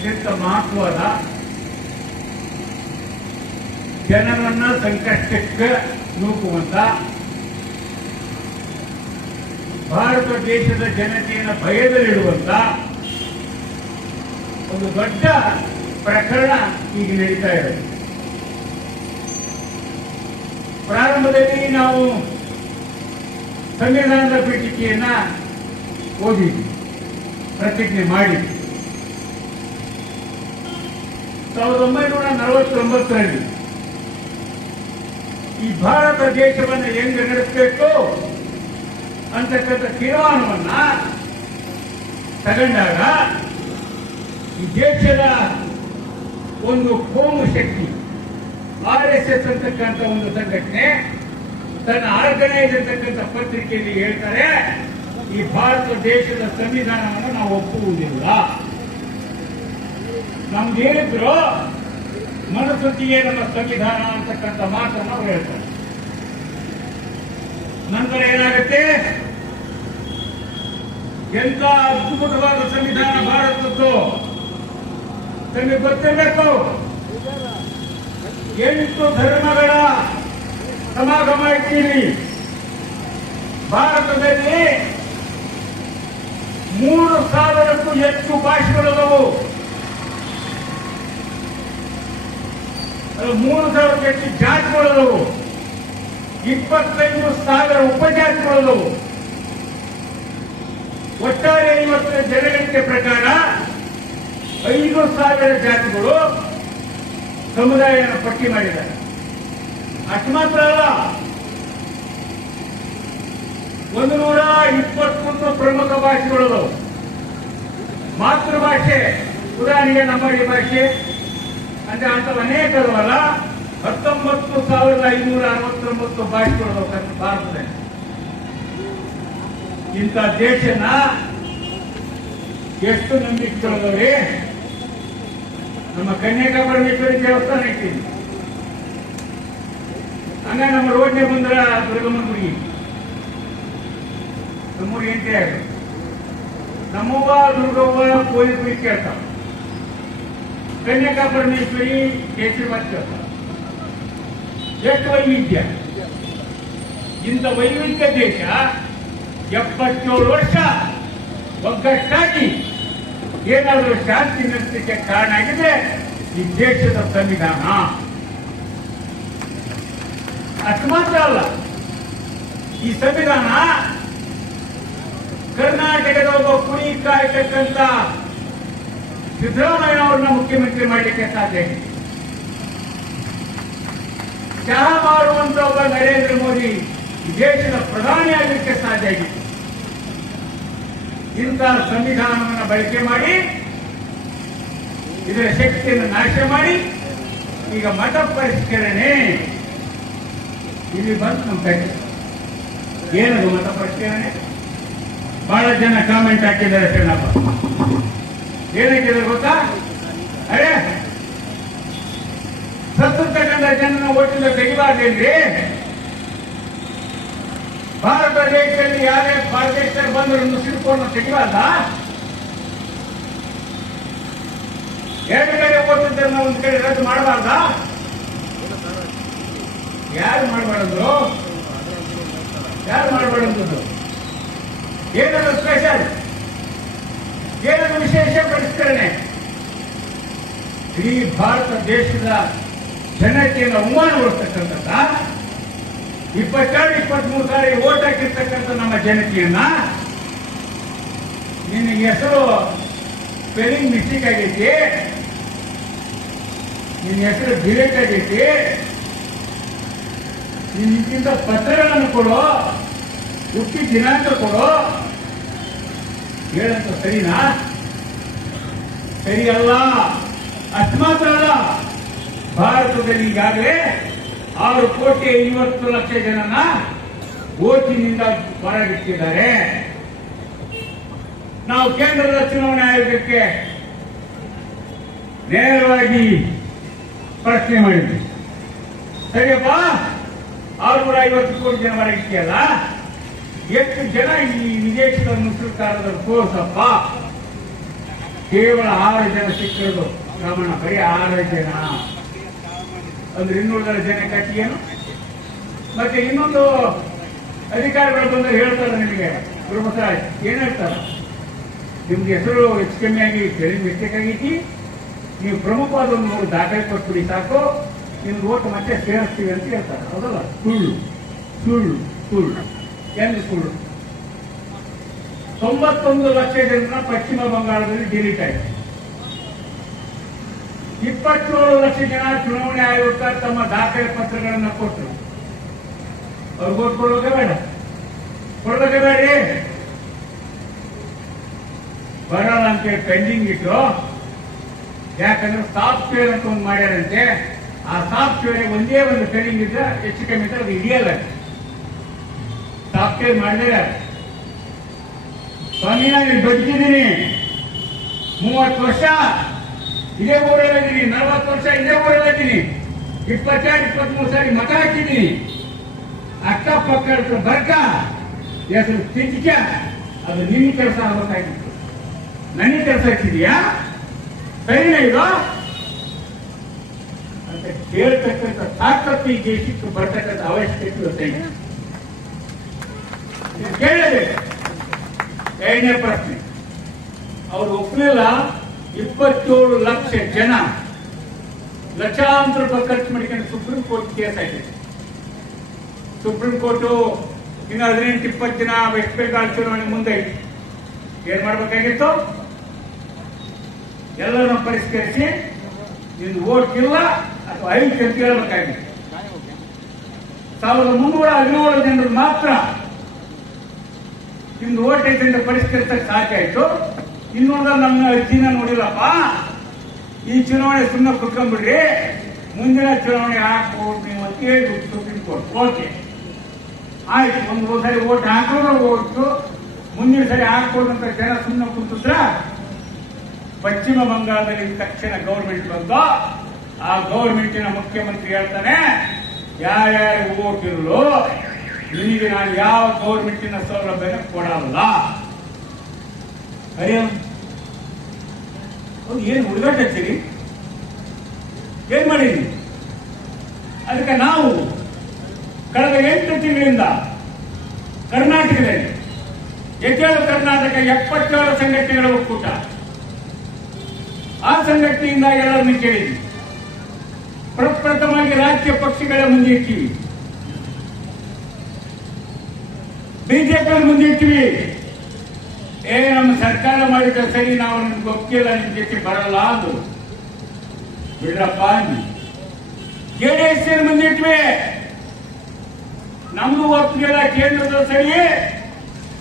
ಅತ್ಯಂತ ಮಹತ್ವದ ಜನರನ್ನ ಸಂಕಷ್ಟಕ್ಕೆ ನೂಕುವಂತ, ಭಾರತ ದೇಶದ ಜನತೆಯನ್ನು ಭಯದಲ್ಲಿಡುವಂತ ಒಂದು ದೊಡ್ಡ ಪ್ರಕರಣ ಈಗ ನಡೀತಾ ಇದೆ. ಪ್ರಾರಂಭದಲ್ಲಿ ನಾವು ಸಂವಿಧಾನದ ಪೀಠಿಕೆಯನ್ನ ಓದಿದ್ವಿ, ಪ್ರತಿಜ್ಞೆ ಮಾಡಿದ್ವಿ. 1949ರಲ್ಲಿ ಈ ಭಾರತ ದೇಶವನ್ನು ಹೆಂಗ ನಡೆಸಬೇಕು ಅಂತಕ್ಕಂಥ ತೀರ್ಮಾನವನ್ನ ತಗೊಂಡಾಗ ಈ ದೇಶದ ಒಂದು ಕೋಮು ಶಕ್ತಿ RSS ಅಂತಕ್ಕಂಥ ಒಂದು ಸಂಘಟನೆ ತನ್ನ ಆರ್ಗನೈಸ್ ಅಂತಕ್ಕಂಥ ಪತ್ರಿಕೆಯಲ್ಲಿ ಹೇಳ್ತಾರೆ, ಈ ಭಾರತ ದೇಶದ ಸಂವಿಧಾನವನ್ನು ನಾವು ಒಪ್ಪುವುದಿಲ್ಲ. ನಮ್ಗೇನಿದ್ರು ಮನುಸ್ಮೃತಿಯೇ ನಮ್ಮ ಸಂವಿಧಾನ ಅಂತಕ್ಕಂಥ ಮಾತನ್ನು ಅವರು ಹೇಳ್ತಾರೆ. ನಂತರ ಏನಾಗುತ್ತೆ, ಎಂತ ಅದ್ಭುತವಾದ ಸಂವಿಧಾನ ಭಾರತದ್ದು ತಮಗೆ ಗೊತ್ತಿರಬೇಕು. 8 ಧರ್ಮಗಳ ಸಮಾಗಮ ಇದ್ದೀರಿ. ಭಾರತದಲ್ಲಿ 3000ಕ್ಕೂ ಹೆಚ್ಚು ಭಾಷೆಗಳಿದ್ದವು. 3000ಕ್ಕೂ ಹೆಚ್ಚು ಜಾತಿಗಳಿದ್ದವು. 25,000 ಉಪಜಾತಿಗಳಿದ್ದವು. ಒಟ್ಟಾರೆ ಇವತ್ತು ಜನಗಣತಿ ಪ್ರಕಾರ 5,000 ಜಾತಿಗಳು ಸಮುದಾಯನ ಪಟ್ಟಿ ಮಾಡಿದ್ದಾರೆ. ಅಷ್ಟು ಮಾತ್ರ ಅಲ್ಲ, 121 ಪ್ರಮುಖ ಭಾಷೆಗಳು. ಮಾತೃಭಾಷೆ ಉದಾಹರಣೆಗೆ ನಮ್ಮ ಈ ಭಾಷೆ ಅಂದ್ರೆ ಅಂತ ಅನೇಕವಲ್ಲ, 19,569 ಭಾಷೆಗಳು ಭಾರತದಲ್ಲಿ. ಇಂಥ ದೇಶನ ಎಷ್ಟು ನಂಬಿಕೆಗಳದವ್ರಿ? ನಮ್ಮ ಕನ್ಯಾಕುಮಾರಿ ಪರಮೇಶ್ವರಿ ದೇವಸ್ಥಾನ ಇಟ್ಟಿದ್ವಿ, ಹಂಗ ನಮ್ಮ ರೋಡ್ನೆ ಬಂದ್ರ ದುರ್ಗಮ್ಮನ ಗುಡಿ, ನಮ್ಮೂರು ಎಂಟೆ ಆಗ ನಮ್ಮವ್ವ ದುರ್ಗವ್ವ ಕೋಳಿ ಗುಡಿ ಕೇಳ್ತಾವ, ಕನ್ಯಾಕುಮಾರಿ ಪರಮೇಶ್ವರಿ ಕೇಸರಿ ಕೇಳ್ತಾವ. ಎಷ್ಟು ವೈವಿಧ್ಯ! ಇಂಥ ವೈವಿಧ್ಯ ದೇಶ 77 ವರ್ಷ ಒಗ್ಗಟ್ಟಾಗಿ ಏನಾದರೂ ಶಾಂತಿ ನಡೆಸಲಿಕ್ಕೆ ಕಾರಣ ಆಗಿದೆ ಈ ದೇಶದ ಸಂವಿಧಾನ. ಅಷ್ಟು ಮಾತ್ರ ಅಲ್ಲ, ಈ ಸಂವಿಧಾನ ಕರ್ನಾಟಕದ ಒಬ್ಬ ಕುಡಿ ಕಾಯ್ತಕ್ಕಂಥ ಸಿದ್ದರಾಮಯ್ಯ ಅವ್ರನ್ನ ಮುಖ್ಯಮಂತ್ರಿ ಮಾಡಲಿಕ್ಕೆ ಸಾಧ್ಯ ಇದೆ. ಚಹಾ ಮಾಡುವಂತ ಒಬ್ಬ ನರೇಂದ್ರ ಮೋದಿ ಈ ದೇಶದ ಪ್ರಧಾನಿ ಆಗಲಿಕ್ಕೆ ಸಾಧ್ಯ ಆಗಿತ್ತು. ಇಂಥ ಸಂವಿಧಾನವನ್ನು ಬಳಕೆ ಮಾಡಿ ಇದರ ಶಕ್ತಿಯನ್ನು ನಾಶ ಮಾಡಿ ಈಗ ಮತ ಪರಿಷ್ಕರಣೆ ಇಲ್ಲಿ ಬಂತು ನಮ್ಮ ಕಡೆ. ಏನದು ಮತ ಪರಿಷ್ಕರಣೆ? ಬಹಳ ಜನ ಕಾಮೆಂಟ್ ಹಾಕಿದ್ದಾರೆ. ಚೆನ್ನಪ್ಪ ಏನಾಗಿದೆ ಗೊತ್ತಾ? ಅರೆ ಸತ್ತಕ್ಕಂಥ ಜನನ ಒಟ್ಟಿಂದ ತೆಗಿಬಾರ್ದೇನ್ರಿ? ಭಾರತ ದೇಶದಲ್ಲಿ ಯಾರೇ ಭಾರತೇಶರು ಬಂದರು ಮುಸ್ಲಿಂ ತೆಗಿಬಾರ್ದ? 2 ಕಡೆ ಓದಿದ್ದನ್ನು ಒಂದು ಕಡೆ ರದ್ದು ಮಾಡಬಾರ್ದ? ಯಾರು ಮಾಡಬಾರ್ದು? ಯಾರು ಮಾಡಬಾರ್ದು? ಏನದು ಸ್ಪೆಷಲ್? ಏನದು ವಿಶೇಷ ಪರಿಷ್ಕರಣೆ? ಇಡೀ ಭಾರತ ದೇಶದ ಜನತೆಯನ್ನು ಅವಮಾನಗೊಳಿಸ್ತಕ್ಕಂಥ 22-23 ಸಾರಿ ಓಟ್ ಹಾಕಿರ್ತಕ್ಕಂಥ ನಮ್ಮ ಜನತೆಯನ್ನ ನಿನಗೆ ಹೆಸರು ಸ್ಪೆಲ್ಲಿಂಗ್ ಮಿಸ್ಟೇಕ್ ಆಗೈತಿ, ನಿನ್ನ ಹೆಸರು ಡಿಲೇಟ್ ಆಗೈತಿ, ನಿನ್ಗಿಂತ ಪತ್ರಗಳನ್ನು ಕೊಡೋ, ಹುಟ್ಟಿ ದಿನಾಂಕ ಕೊಡೋ ಹೇಳಂತ ಸರಿನಾ? ಸರಿಯಲ್ಲ. ಅಷ್ಟು ಮಾತ್ರ ಅಲ್ಲ, ಭಾರತದಲ್ಲಿ ಈಗಾಗಲೇ 6,50,00,000 ಜನನ ಓಟಿನಿಂದ ಹೊರಗಿಟ್ಟಿದ್ದಾರೆ. ನಾವು ಕೇಂದ್ರದ ಚುನಾವಣಾ ಆಯೋಗಕ್ಕೆ ನೇರವಾಗಿ ಪ್ರಶ್ನೆ ಮಾಡಿದ್ವಿ, ಸರಿಯಪ್ಪ 650 ಕೋಟಿ ಜನ ಹೊರಗಿಟ್ಟಿಯಲ್ಲ, ಎಷ್ಟು ಜನ ಈ ವಿದೇಶದ ಮುಸ್ಲಿಂ ತೋರ್ಸಪ್ಪ. ಕೇವಲ 6 ಜನ ಸಿಕ್ಕಿರೋದು ಪ್ರಮಾಣ, ಬರೀ 6 ಜನ ಅಂದ್ರೆ 200 ಜನ ಕಟ್ಟಿ ಏನು. ಮತ್ತೆ ಇನ್ನೊಂದು ಅಧಿಕಾರಿಗಳು ಬಂದ್ರೆ ಹೇಳ್ತಾರೆ ನಿಮಗೆ, ಗುರುಮಸಾಜ್ ಏನ್ ಹೇಳ್ತಾರ, ನಿಮ್ಗೆ ಹೆಸರು ಹೆಚ್ಚು ಕಮ್ಮಿ ಆಗಿ ಸ್ಪೆಲ್ಲಿಂಗ್ ಮಿಸ್ಟೇಕ್ ಆಗೈತಿ, ನೀವು ಪ್ರಮುಖವಾದ ಒಂದು 3 ದಾಖಲೆ ಕೊಟ್ಬಿಡಿ ಸಾಕು, ನಿಮ್ಗೆ ಓಟ್ ಮತ್ತೆ ಸೇರಿಸ್ತೀವಿ ಅಂತ ಹೇಳ್ತಾರೆ. ಹೌದಲ್ಲ? ಸುಳ್ಳು ಸುಳ್ಳು ಸುಳ್ಳು. ಎಂದು ಸುಳ್ಳು. 91 ಲಕ್ಷ ಜನರನ್ನ ಪಶ್ಚಿಮ ಬಂಗಾಳದಲ್ಲಿ ಡಿಲೀಟ್ ಆಯಿತು. 27 ಲಕ್ಷ ಜನ ಚುನಾವಣೆ ಆಯೋಗ ತಮ್ಮ ದಾಖಲೆ ಪತ್ರಗಳನ್ನು ಕೊಟ್ಟರು. ಅವ್ರಿಗೆ ಓಟ್ ಕೊಡೋದೇ ಬೇಡ, ಕೊಡೋದೇ ಬೇಡ್ರಿ, ಬರಲ್ಲ ಅಂತೇಳಿ ಪೆಂಡಿಂಗ್ ಇಟ್ಟು. ಯಾಕಂದ್ರೆ ಸಾಫ್ಟ್ವೇರ್ ಅಂತ ಒಂದು ಮಾಡ್ಯಾರಂತೆ, ಆ ಸಾಫ್ಟ್ವೇರ್ ಒಂದೇ ಒಂದು ಪೆಂಡಿಂಗ್ ಇದ್ರೆ ಹೆಚ್ಚು ಕಮ್ಮಿ ಇದ್ರೆ ಅದು ಹಿಡಿಯಲ್ಲ. ಸಾಫ್ಟ್ವೇರ್ ಮಾಡಿದ್ರೆ ಸ್ವಾಮಿ ನಾನು ಬದುಕಿದ್ದೀನಿ, 30 ವರ್ಷ ಇದೇ ಊರಲ್ಲಿದ್ದೀನಿ, 40 ವರ್ಷ ಇದೇ ಊರಲ್ಲಿದ್ದೀನಿ, 22-23 ಸಾರಿ ಮತ ಹಾಕಿದ್ದೀನಿ, ಅಕ್ಕಪಕ್ಕ ಬರ್ಕ ಹೆಸರು ತಿಂಚಿಕ, ಅದು ನಿನ್ನ ಕೆಲಸ ಆಗಬೇಕಾಗಿತ್ತು, ನನಗೆ ಕೆಲಸ ಹಾಕಿದೀಯಾ, ಸರಿನಾ ಇದು ಅಂತ ಕೇಳ್ತಕ್ಕಂಥ ತಾಕತ್ತು ಈ ದೇಶಕ್ಕೆ ಬರ್ತಕ್ಕಂಥ ಅವಶ್ಯಕತೆ ಗೊತ್ತಾಗಿದೆ. ಕೇಳಬೇಕು. ಎರಡನೇ ಪ್ರಶ್ನೆ, ಅವ್ರು ಒಪ್ಪಲಿಲ್ಲ. 27 ಲಕ್ಷ ಜನ ಲಕ್ಷಾಂತರ ರೂಪಾಯಿ ಖರ್ಚು ಮಾಡಿಕೊಂಡು ಸುಪ್ರೀಂ ಕೋರ್ಟ್ ಕೇಸ್ ಆಗಿದೆ. ಸುಪ್ರೀಂ ಕೋರ್ಟು ಇನ್ನು 18-20 ದಿನ ವೆಸ್ಟ್ ಬೆಂಗಾಲ್ ಚುನಾವಣೆ ಮುಂದೆ ಏನ್ ಮಾಡ್ಬೇಕಾಗಿತ್ತು, ಎಲ್ಲರನ್ನ ಪರಿಷ್ಕರಿಸಿ ನಿಮ್ದು ಓಟ್ ಇಲ್ಲ ಅಥವಾ 5 ಅಂತ ಹೇಳ್ಬೇಕಾಗಿತ್ತು. 1317 ಜನರು ಮಾತ್ರ ನಿಮ್ದು ಓಟ್ ಐತೆ ಪರಿಷ್ಕರಿಸಕ್ಕೆ ಸಾಧ್ಯ ಆಯ್ತು. ಇನ್ನೊಂದು ನಮ್ಮ ಅರ್ಜಿನ ನೋಡಿಲ್ಲಪ್ಪ, ಈ ಚುನಾವಣೆ ಸುಮ್ಮನೆ ಕುತ್ಕೊಂಡ್ಬಿಡ್ರಿ, ಮುಂದಿನ ಚುನಾವಣೆ ಹಾಕ್ಬೋದು ನೀವು ಅಂತ ಹೇಳಿ ಸುಪ್ರೀಂ ಕೋರ್ಟ್. ಓಕೆ ಆಯ್ತು, ಒಂದು ಸರಿ ಓಟ್ ಹಾಕೋದು ಓಟು, ಮುಂದಿನ ಸರಿ ಹಾಕ್ಬೋದಂತ ಜನ ಸುಮ್ಮನೆ ಕುಂತಿದ್ರ ಪಶ್ಚಿಮ ಬಂಗಾಳದಲ್ಲಿ ತಕ್ಷಣ ಗೌರ್ಮೆಂಟ್ ಬಂದು ಆ ಗೌರ್ಮೆಂಟಿನ ಮುಖ್ಯಮಂತ್ರಿ ಹೇಳ್ತಾನೆ, ಯಾರ್ಯಾರು ಓಟ್ ಇರಲು ನಿಮಗೆ ನಾನು ಯಾವ ಗೌರ್ಮೆಂಟಿನ ಸೌಲಭ್ಯನ ಕೊಡಲ್ಲ. ಏನು ಹುಡುಗಾಟ ಹಚ್ಚಿರಿ, ಏನ್ ಮಾಡಿರಿ? ಅದಕ್ಕೆ ನಾವು ಕಳೆದ 8 ತಿಂಗಳಿಂದ ಕರ್ನಾಟಕದಲ್ಲಿ ಎದ್ದೇಳು ಕರ್ನಾಟಕ 77 ಸಂಘಟನೆಗಳ ಒಕ್ಕೂಟ, ಆ ಸಂಘಟನೆಯಿಂದ ಎಲ್ಲರನ್ನು ಕೇಳಿದ್ವಿ. ಪ್ರಪ್ರಥಮವಾಗಿ ರಾಜ್ಯ ಪಕ್ಷಗಳ ಮುಂದೆ ಇರ್ತೀವಿ, ಬಿಜೆಪಿ ಮುಂದೆ ಇರ್ತೀವಿ. ನಮ್ಮ ಸರ್ಕಾರ ಮಾಡಿದ್ರೆ ಸರಿ, ನಾವು ನಿಮ್ಗೆ ಒಪ್ಪಿಲ್ಲ, ನಿಮ್ ಜೊತೆ ಬರಲ್ಲ ಅಂದು ಬಿಡ್ರಪ್ಪ. ಜೆಡಿಎಸ್ ಮುಂದೆ ಇಟ್ವಿ, ನಮ್ದು ಒಪ್ಪಿಲ್ಲ, ಕೇಂದ್ರದ ಸರಿ,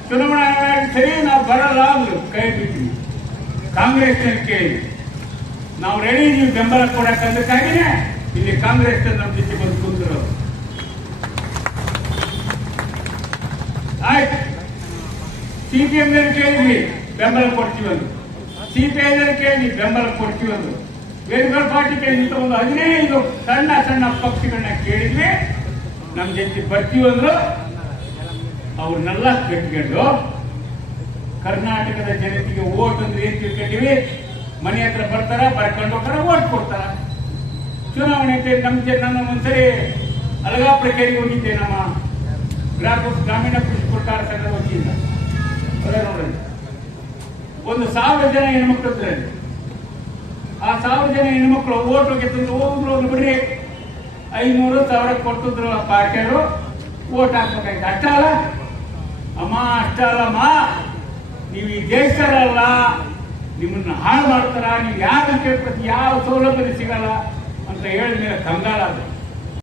ಚುನಾವಣಾ ಆಯೋಗ ಸರಿ, ನಾವು ಬರಲ್ಲ ಅಂದ್ರು, ಕೈ ಬಿಟ್ವಿ. ಕಾಂಗ್ರೆಸ್ ಕೇಳಿ ನಾವು ರೆಡಿ, ನೀವು ಬೆಂಬಲ ಕೊಡಕ್ಕಂದಕ್ಕಾಗಿನೇ ಇಲ್ಲಿ ಕಾಂಗ್ರೆಸ್ ನಮ್ಮ ಜೊತೆ ಬಂದು ಕುಂದ್ರು. ಆಯ್ತು, ಸಿಪಿಎಂ ಕೇಳಿದ್ವಿ, ಬೆಂಬಲ ಕೊಡ್ತೀವಿ ಅಂದ್ರು. ಸಿಪಿಐ ಕೇಳಿದ್ವಿ, ಬೆಂಬಲ ಕೊಡ್ತೀವಿ ಅಂದ್ರು. ಬೇರೆ ಪಾರ್ಟಿ ಕೇಳಿದ ಒಂದು 15 ಸಣ್ಣ ಸಣ್ಣ ಪಕ್ಷಗಳನ್ನ ಕೇಳಿದ್ವಿ, ನಮ್ ಜೊತೆ ಬರ್ತೀವಿ ಅಂದ್ರು. ಅವ್ರನ್ನೆಲ್ಲ ಕಟ್ಕೊಂಡು ಕರ್ನಾಟಕದ ಜನತೆಗೆ ಓಟ್ ಅಂದ್ರೆ ಏನ್ ತಿಳ್ಕೊಂಡಿವಿ, ಮನೆ ಹತ್ರ ಬರ್ತಾರ, ಬರ್ಕೊಂಡು ಹೋಗ್ತಾರ, ಓಟ್ ಕೊಡ್ತಾರ. ಚುನಾವಣೆ ನನ್ನ ಒಂದ್ಸರಿ ಅಲಗಾಪುರ ಕೇರಿಗೆ ಹೋಗಿದ್ದೆ, ನಮ್ಮ ಗ್ರಾಮೀಣ ಕೃಷಿ ಸರ್ಕಾರ ಸಂಘದ ವತಿಯಿಂದ. ನೋಡ್ರಿ, 1,000 ಜನ ಹೆಣ್ಮಕ್ಳು ಇದ್ರಲ್ಲಿ, ಆ 1000 ಜನ ಹೆಣ್ಮಕ್ಳು ಓಟ್ ಹೋಗಿದ್ರು. ಹೋಗ್ರು ಬಿಡ್ರಿ, 500,000 ಕೊಟ್ಟಿದ್ರು ಆ ಪಾರ್ಟಿಯವರು, ಓಟ್ ಹಾಕ್ಬೇಕಾಯ್ತು. ಅಷ್ಟ ಅಲ್ಲ ಅಮ್ಮ, ಅಷ್ಟ ಅಲ್ಲಮ್ಮ, ನೀವು ಈ ದೇಶದಲ್ಲ, ನಿಮ್ಮನ್ನ ಹಾಳು ಮಾಡ್ತಾರ, ನೀವು ಯಾರು ಕೇಳ್ಕೊತಿ, ಯಾವ ಸೌಲಭ್ಯ ಸಿಗಲ್ಲ ಅಂತ ಹೇಳಿದ್ಮೇಲೆ ಕಂಗಾಲ ಅದು.